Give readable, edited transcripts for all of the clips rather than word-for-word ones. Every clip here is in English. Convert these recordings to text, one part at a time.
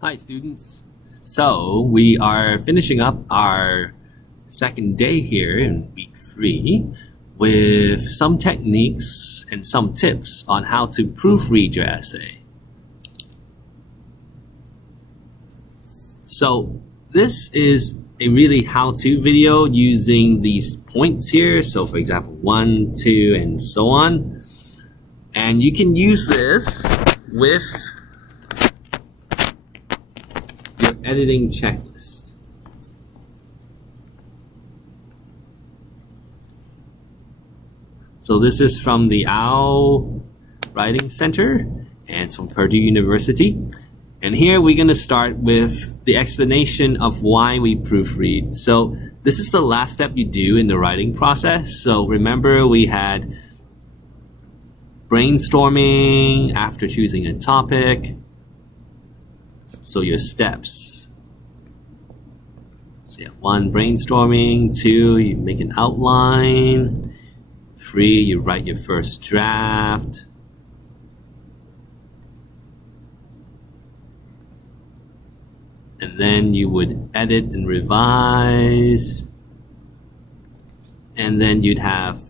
Hi students. So we are finishing up our second day here in week 3 with some techniques and some tips on how to proofread your essay. So this is a really how-to video using these points here. So for example, 1, 2, and so on. And you can use this with your editing checklist. So this is from the OWL Writing Center and it's from Purdue University. And here we're going to start with the explanation of why we proofread. So this is the last step you do in the writing process. So remember we had brainstorming after choosing a topic. So your steps. So yeah, 1, brainstorming. 2, you make an outline. 3, you write your first draft. And then you would edit and revise. And then you'd have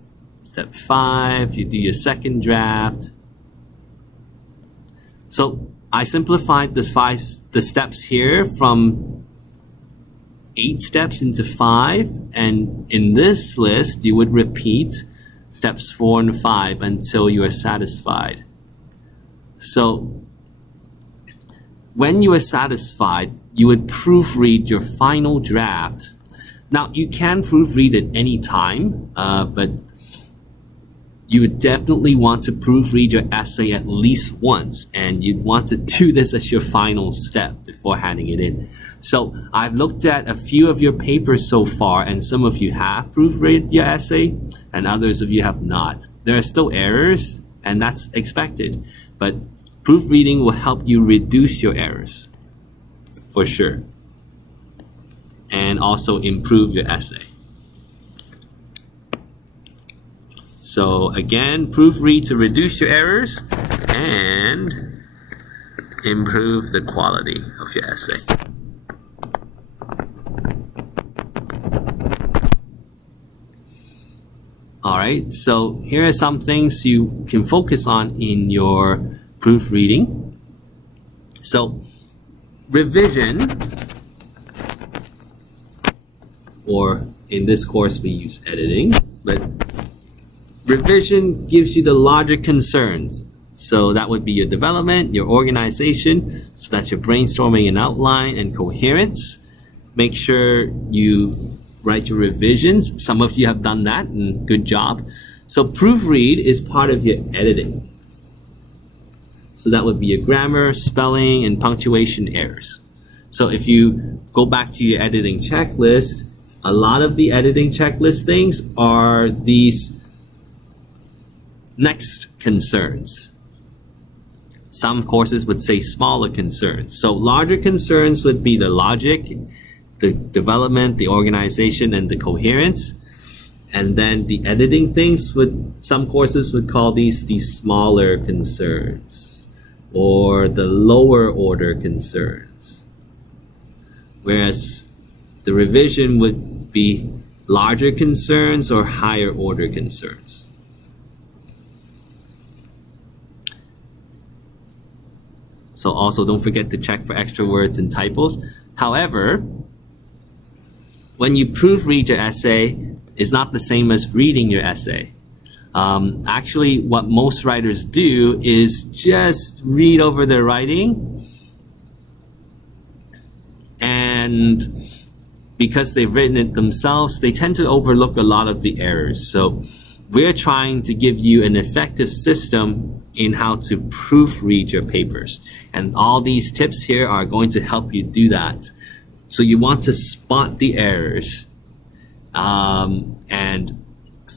step 5, you do your second draft. So I simplified the steps here from 8 steps into 5, and in this list you would repeat steps 4 and 5 until you are satisfied. So when you are satisfied, you would proofread your final draft. Now you can proofread at any time, but you would definitely want to proofread your essay at least once, and you'd want to do this as your final step before handing it in. So I've looked at a few of your papers so far, and some of you have proofread your essay and others of you have not. There are still errors, and that's expected, but proofreading will help you reduce your errors for sure, and also improve your essay. So again, proofread to reduce your errors and improve the quality of your essay. Alright, so here are some things you can focus on in your proofreading. So revision, or in this course we use editing, but revision gives you the larger concerns. So that would be your development, your organization, so that's your brainstorming and outline and coherence. Make sure you write your revisions. Some of you have done that, and good job. So proofread is part of your editing. So that would be your grammar, spelling, and punctuation errors. So if you go back to your editing checklist, a lot of the editing checklist things are these next concerns. Some courses would say smaller concerns. So larger concerns would be the logic, the development, the organization, and the coherence. And then the editing things some courses would call these smaller concerns, or the lower order concerns. Whereas the revision would be larger concerns or higher order concerns. So also don't forget to check for extra words and typos. However, when you proofread your essay, it's not the same as reading your essay. Actually, what most writers do is just read over their writing, and because they've written it themselves, they tend to overlook a lot of the errors. So we're trying to give you an effective system in how to proofread your papers. And all these tips here are going to help you do that. So you want to spot the errors and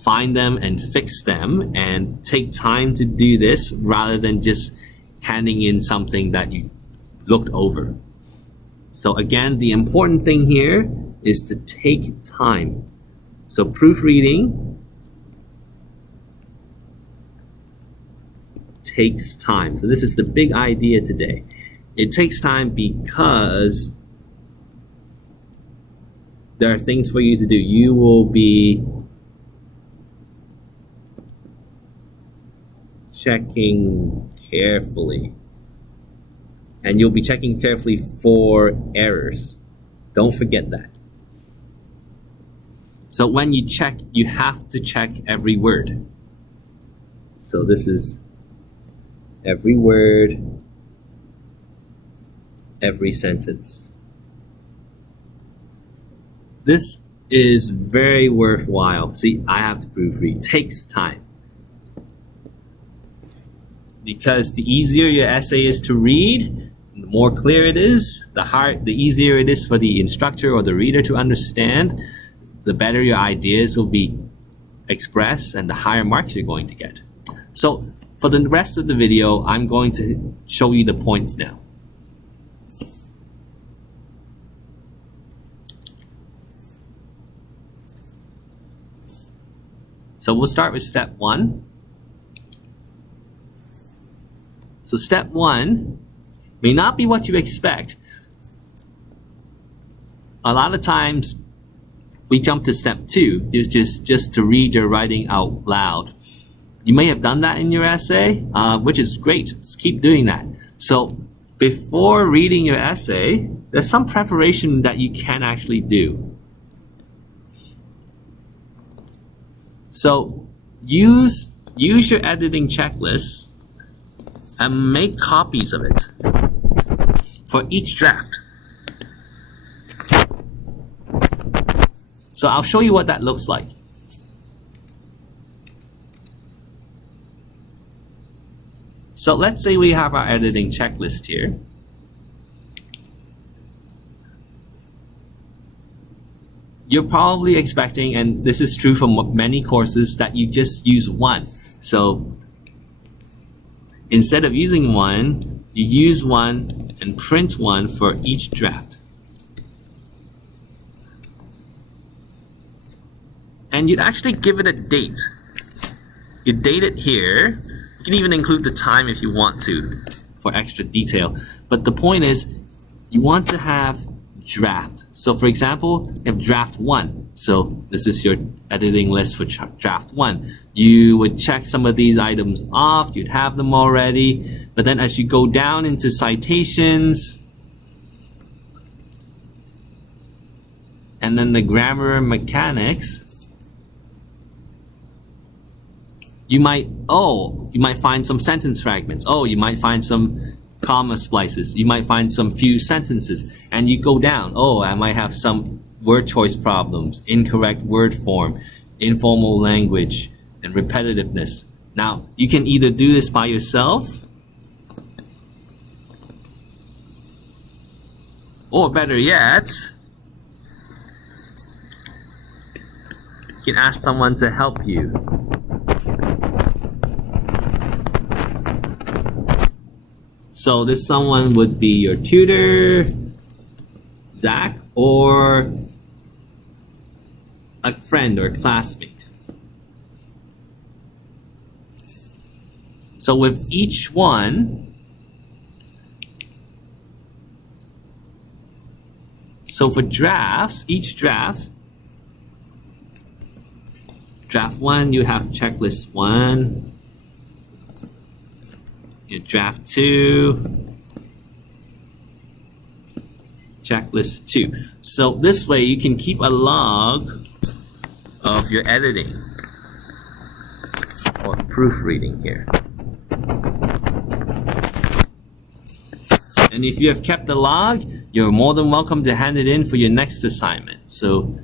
find them and fix them, and take time to do this rather than just handing in something that you looked over. So again, the important thing here is to take time. So proofreading takes time. So this is the big idea today. It takes time because there are things for you to do. You will be checking carefully. And you'll be checking carefully for errors. Don't forget that. So when you check, you have to check every word. So this is every word, every sentence. This is very worthwhile. See, I have to proofread. It takes time. Because the easier your essay is to read, the more clear it is, the easier it is for the instructor or the reader to understand, the better your ideas will be expressed and the higher marks you're going to get. So for the rest of the video, I'm going to show you the points now. So we'll start with step 1. So step 1 may not be what you expect. A lot of times we jump to step 2, just to read your writing out loud. You may have done that in your essay, which is great. Just keep doing that. So before reading your essay, there's some preparation that you can actually do. So use your editing checklist and make copies of it for each draft. So I'll show you what that looks like. So let's say we have our editing checklist here. You're probably expecting, and this is true for many courses, that you just use one. So instead of using one, you use one and print one for each draft. And you'd actually give it a date. You date it here. You can even include the time if you want to for extra detail. But the point is, you want to have draft. So for example, you have draft 1. So this is your editing list for draft 1. You would check some of these items off. You'd have them already. But then as you go down into citations, and then the grammar mechanics, you might find some sentence fragments. You might find some comma splices. You might find some few sentences. And you go down. I might have some word choice problems, incorrect word form, informal language, and repetitiveness. Now, you can either do this by yourself, or better yet, you can ask someone to help you. So this someone would be your tutor, Zach, or a friend or classmate. So with each one, so for drafts, each draft 1, you have checklist 1. Your draft 2, checklist 2. So this way you can keep a log of your editing or proofreading here. And if you have kept the log, you're more than welcome to hand it in for your next assignment. So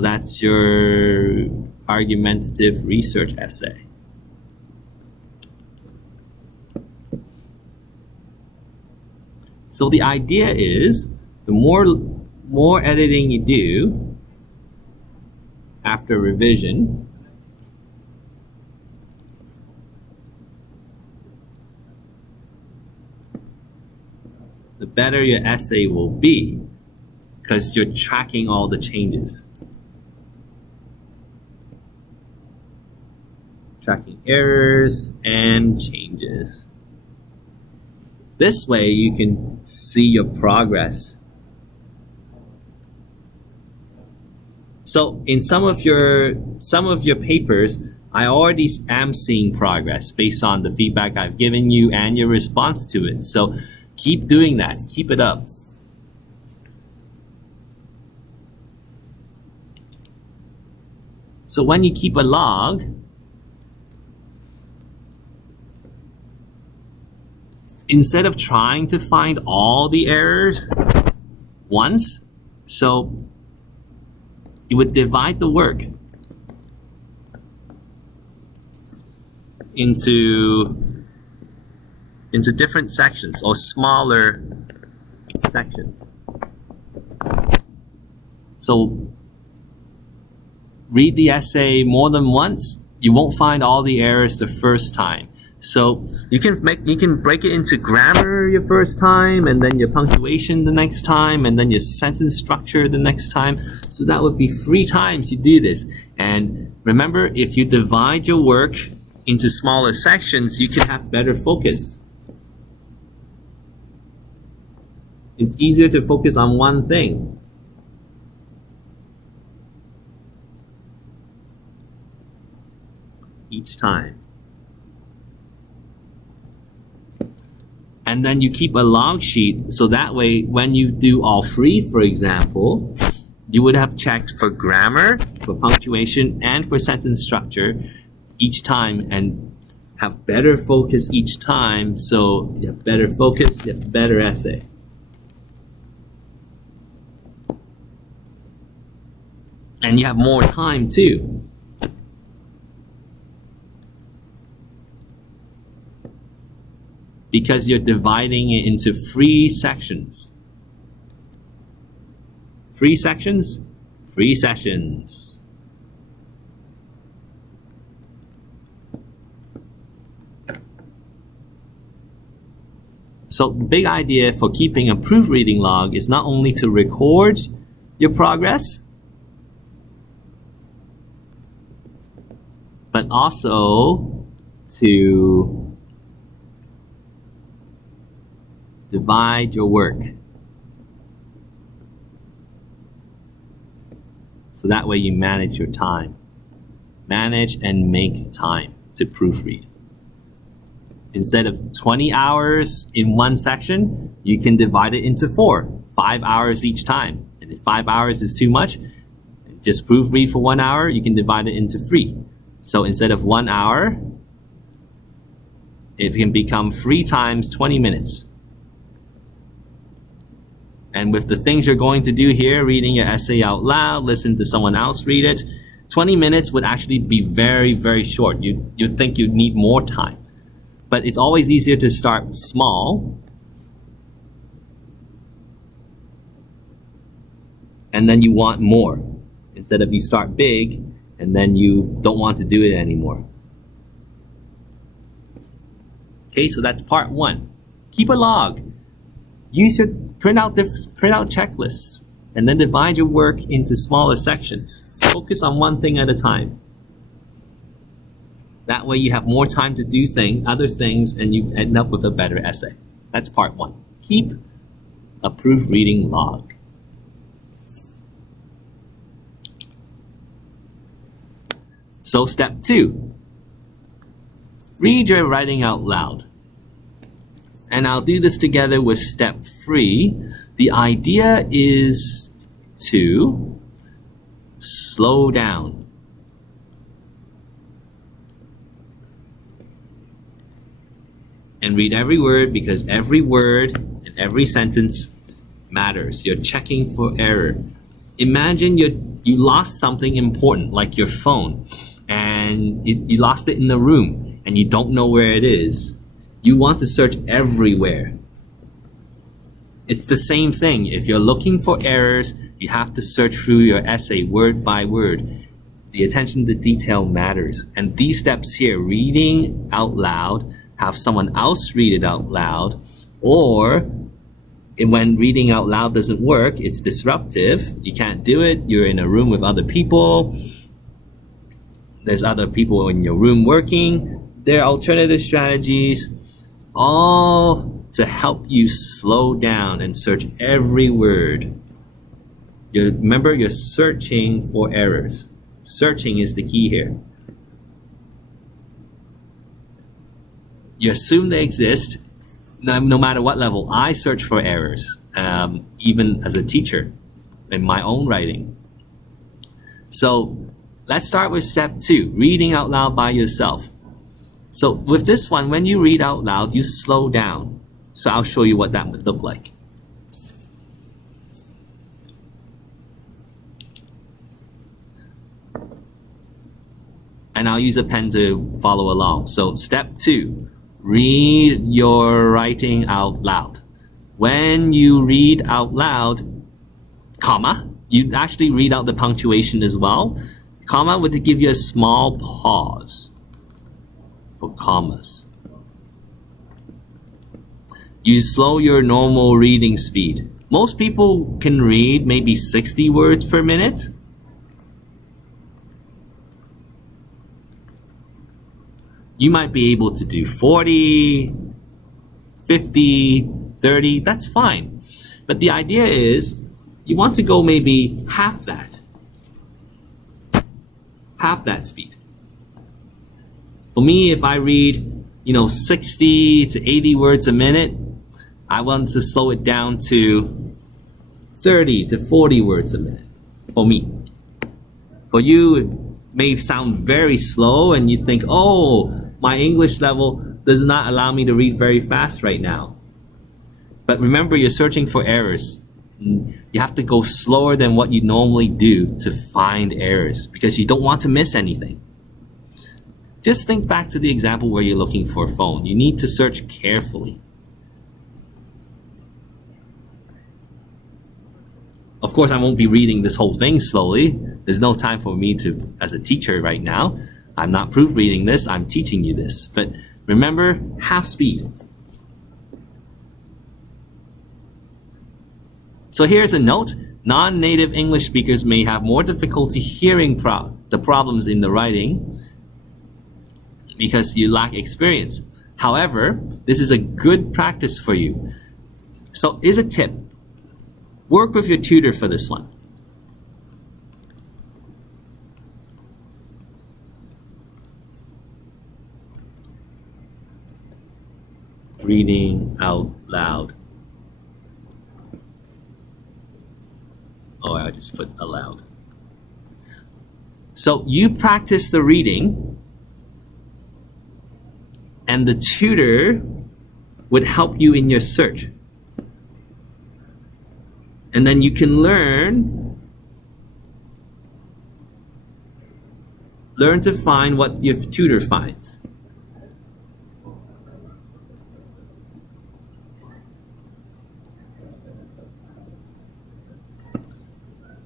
that's your argumentative research essay. So the idea is, the more editing you do after revision, the better your essay will be, because you're tracking all the changes. tracking errors and changes. This way you can see your progress. So in some of your papers, I already am seeing progress based on the feedback I've given you and your response to it. So keep doing that. Keep it up. So when you keep a log, instead of trying to find all the errors once, so you would divide the work into different sections or smaller sections. So read the essay more than once, you won't find all the errors the first time. So you can break it into grammar your first time, and then your punctuation the next time, and then your sentence structure the next time. So that would be 3 times you do this. And remember, if you divide your work into smaller sections, you can have better focus. It's easier to focus on one thing. Each time. And then you keep a log sheet, so that way when you do all 3, for example, you would have checked for grammar, for punctuation, and for sentence structure each time, and have better focus each time. So you have better focus, you have better essay. And you have more time too. Because you're dividing it into 3 sections. 3 sections, 3 sessions. So the big idea for keeping a proofreading log is not only to record your progress, but also to divide your work. So that way you manage your time. Manage and make time to proofread. Instead of 20 hours in one section, you can divide it into 4, 5 hours each time. And if 5 hours is too much, just proofread for 1 hour, you can divide it into 3. So instead of 1 hour, it can become 3 times 20 minutes. And with the things you're going to do here, reading your essay out loud, listen to someone else read it, 20 minutes would actually be very, very short. You'd think you'd need more time. But it's always easier to start small, and then you want more, instead of you start big and then you don't want to do it anymore. Okay, so that's part 1. Keep a log. You should print out checklists and then divide your work into smaller sections. Focus on one thing at a time. That way you have more time to do other things, and you end up with a better essay. That's part 1. Keep a proofreading log. So step 2, read your writing out loud. And I'll do this together with step 3. The idea is to slow down. And read every word, because every word and every sentence matters. You're checking for error. Imagine you lost something important, like your phone, and you lost it in the room and you don't know where it is. You want to search everywhere. It's the same thing. If you're looking for errors, you have to search through your essay word by word. The attention to detail matters. And these steps here, reading out loud, have someone else read it out loud, or when reading out loud doesn't work, it's disruptive, you can't do it, you're in a room with other people, there's other people in your room working. There are alternative strategies, all to help you slow down and search every word. Remember, you're searching for errors. Searching is the key here. You assume they exist, no matter what level. I search for errors, even as a teacher in my own writing. So let's start with step 2, reading out loud by yourself. So with this one, when you read out loud, you slow down. So I'll show you what that would look like. And I'll use a pen to follow along. So step 2, read your writing out loud. When you read out loud, comma, you actually read out the punctuation as well. Comma would give you a small pause for commas. You slow your normal reading speed. Most people can read maybe 60 words per minute. You might be able to do 40, 50, 30, that's fine. But the idea is you want to go maybe half that speed. For me, if I read, 60 to 80 words a minute, I want to slow it down to 30 to 40 words a minute, for me. For you, it may sound very slow and you think, oh, my English level does not allow me to read very fast right now. But remember, you're searching for errors. You have to go slower than what you normally do to find errors because you don't want to miss anything. Just think back to the example where you're looking for a phone. You need to search carefully. Of course, I won't be reading this whole thing slowly. There's no time for me to, as a teacher right now. I'm not proofreading this, I'm teaching you this. But remember, half speed. So here's a note. Non-native English speakers may have more difficulty hearing the problems in the writing because you lack experience. However, this is a good practice for you. So here's a tip. Work with your tutor for this one. Reading out loud. Oh, I just put aloud. So you practice the reading, and the tutor would help you in your search. And then you can learn to find what your tutor finds.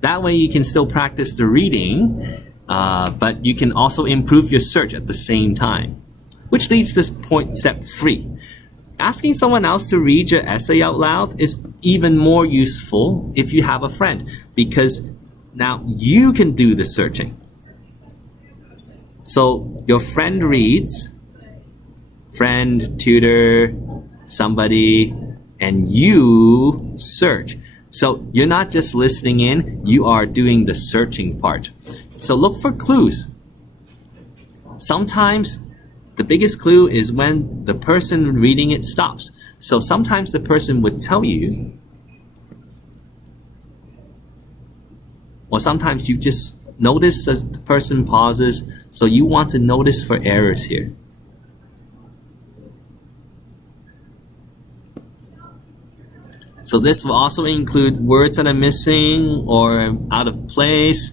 That way you can still practice the reading, but you can also improve your search at the same time. Which leads to step 3. Asking someone else to read your essay out loud is even more useful if you have a friend, because now you can do the searching. So your friend reads, friend, tutor, somebody, and you search. So you're not just listening in, you are doing the searching part. So look for clues. Sometimes the biggest clue is when the person reading it stops. So sometimes the person would tell you, or sometimes you just notice as the person pauses, so you want to notice for errors here. So this will also include words that are missing or out of place.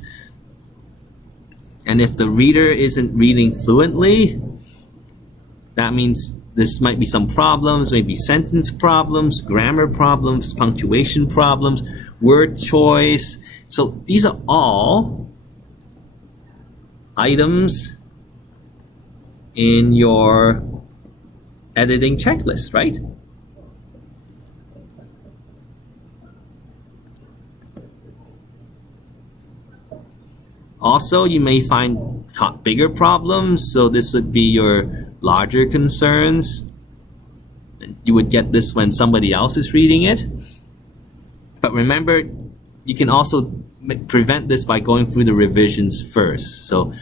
And if the reader isn't reading fluently, that means this might be some problems, maybe sentence problems, grammar problems, punctuation problems, word choice. So these are all items in your editing checklist, right? Also, you may find bigger problems. So this would be your larger concerns. You would get this when somebody else is reading it. But remember, you can also prevent this by going through the revisions first. So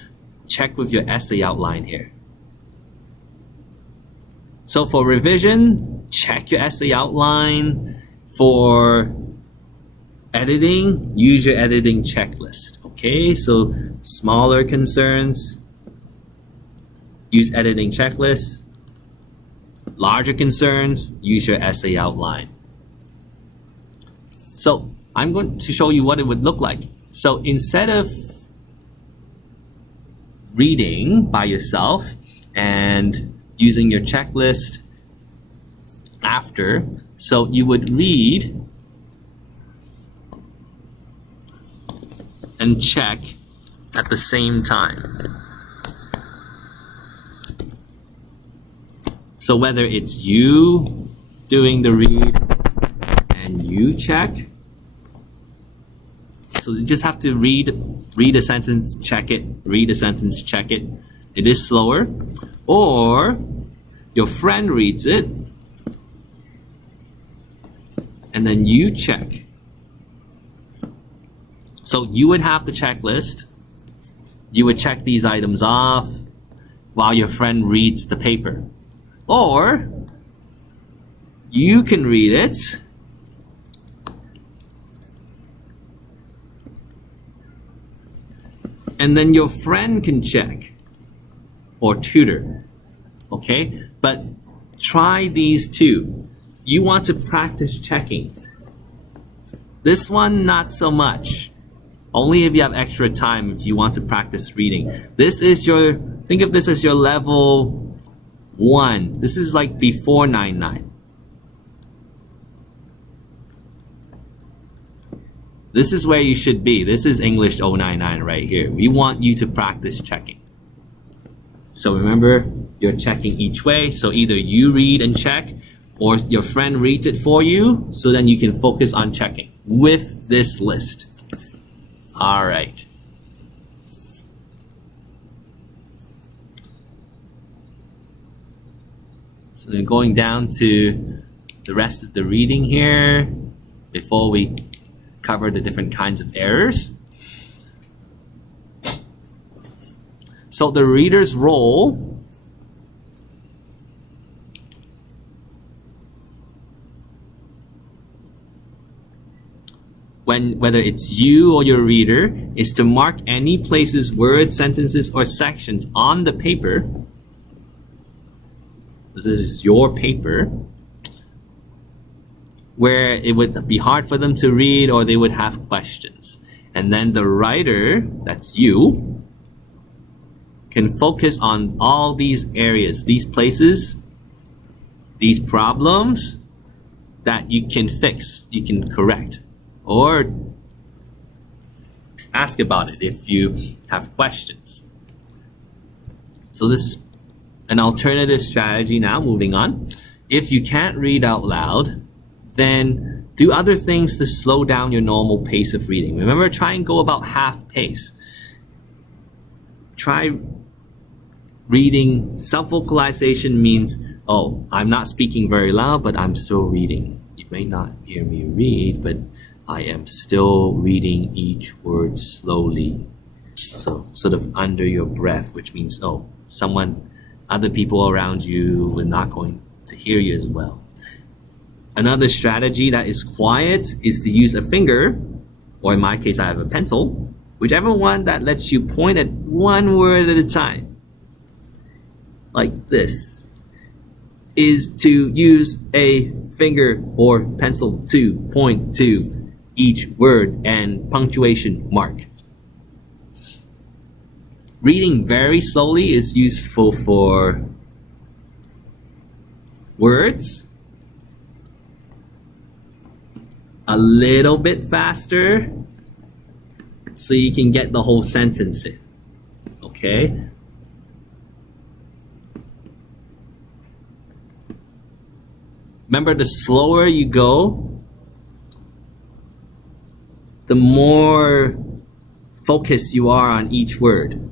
check with your essay outline here. So for revision, check your essay outline. For editing, use your editing checklist. Okay, so smaller concerns, use editing checklist. Larger concerns, use your essay outline. So I'm going to show you what it would look like. So instead of reading by yourself and using your checklist after, so you would read and check at the same time. So whether it's you doing the read and you check, so you just have to read a sentence, check it, read a sentence, check it. It is slower. Or your friend reads it and then you check. So you would have the checklist. You would check these items off while your friend reads the paper. Or you can read it and then your friend can check or tutor. Okay, but try these two. You want to practice checking. This one, not so much. Only if you have extra time, if you want to practice reading. This is your, think of this as your level 1. This is like before 9-9. This is where you should be. This is English 099 right here. We want you to practice checking. So remember, you're checking each way. So either you read and check, or your friend reads it for you, so then you can focus on checking with this list. All right. So then going down to the rest of the reading here before we cover the different kinds of errors. So the reader's role whether it's you or your reader, is to mark any places, words, sentences, or sections on the paper. This is your paper, where it would be hard for them to read or they would have questions. And then the writer, that's you, can focus on all these areas, these places, these problems that you can fix, you can correct, or ask about it if you have questions. So this is an alternative strategy now, moving on. If you can't read out loud, then do other things to slow down your normal pace of reading. Remember, try and go about half pace. Try reading. Self-vocalization means, oh, I'm not speaking very loud, but I'm still reading. You may not hear me read, but I am still reading each word slowly. So sort of under your breath, which means, oh, other people around you are not going to hear you as well. Another strategy that is quiet is to use a finger, or in my case, I have a pencil, whichever one that lets you point at one word at a time. Like this, is to use a finger or pencil to point to each word and punctuation mark. Reading very slowly is useful for words. A little bit faster so you can get the whole sentence in. Okay? Remember, the slower you go, the more focused you are on each word.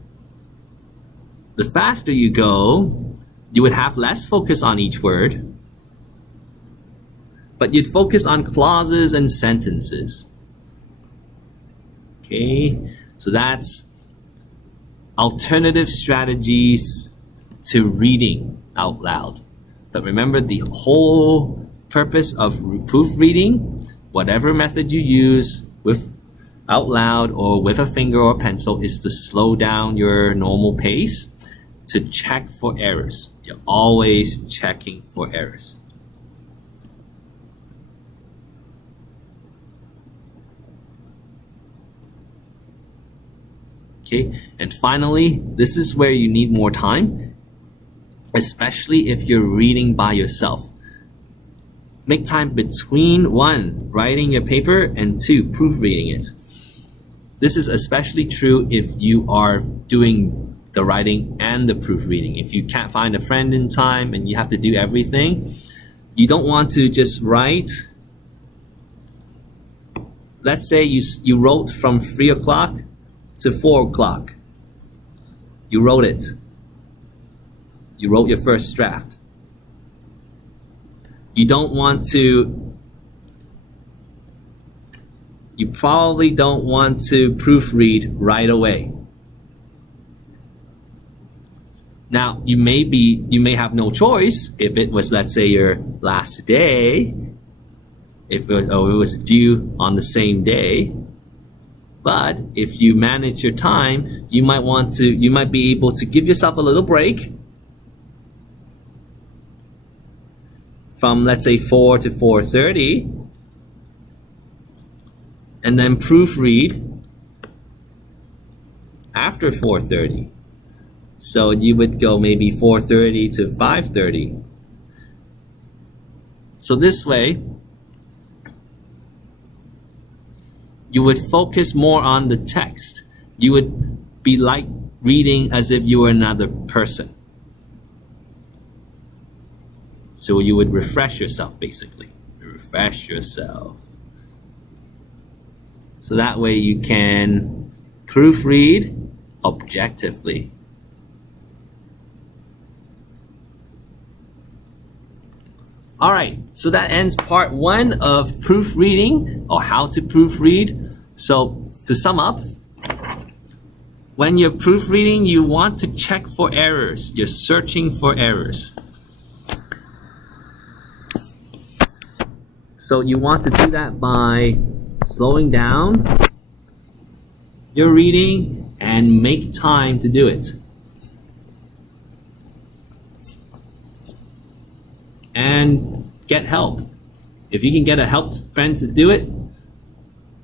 the faster you go, you would have less focus on each word, but you'd focus on clauses and sentences. Okay, so that's alternative strategies to reading out loud. But remember, the whole purpose of proofreading, whatever method you use with out loud or with a finger or pencil, is to slow down your normal pace to check for errors. You're always checking for errors. Okay, and finally, this is where you need more time, especially if you're reading by yourself. Make time between 1, writing your paper, and 2, proofreading it. This is especially true if you are doing the writing and the proofreading. If you can't find a friend in time and you have to do everything, you don't want to just write. Let's say you wrote from 3 o'clock to 4 o'clock. You wrote it. You wrote your first draft. You probably don't want to proofread right away. Now, you may have no choice if it was, let's say, your last day, if it was due on the same day. But if you manage your time, you might be able to give yourself a little break from, let's say, 4 to 4:30, and then proofread after 4:30. So you would go maybe 4:30 to 5:30. So this way, you would focus more on the text. You would be like reading as if you were another person. So you would refresh yourself, basically. Refresh yourself. So that way you can proofread objectively. All right, so that ends part 1 of proofreading, or how to proofread. So to sum up, when you're proofreading, you want to check for errors. You're searching for errors. So you want to do that by slowing down your reading and make time to do it. And get help. If you can get a help friend to do it,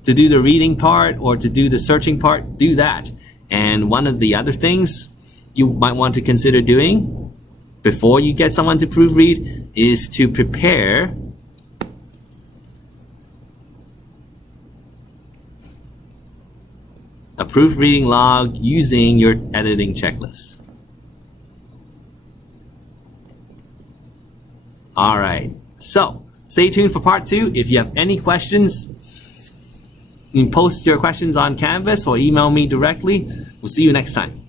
to do the reading part or to do the searching part, do that. And one of the other things you might want to consider doing before you get someone to proofread is to prepare a proofreading log using your editing checklist. All right, so stay tuned for part 2. If you have any questions, you can post your questions on Canvas or email me directly. We'll see you next time.